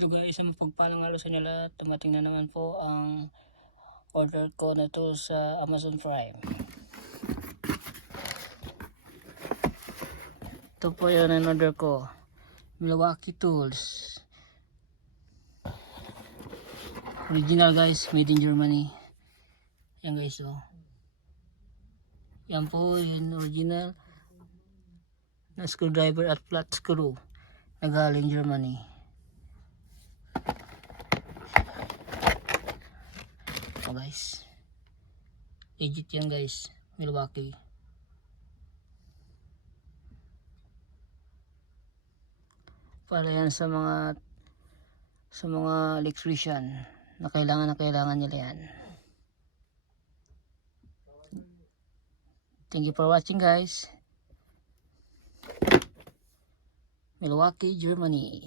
Hello guys, ang pagpalang araw sa inyo lahat. Tumating na naman po ang order ko na to sa Amazon Prime. Ito po yun ang order ko. Milwaukee Tools. Original guys, made in Germany. Yan guys oh. Yan po yung original na screwdriver at flat screw na galing Germany. Oh guys, legit yan guys, Milwaukee. Para yan sa mga electrician na kailangan nila yan. Thank you for watching guys. Milwaukee, Germany.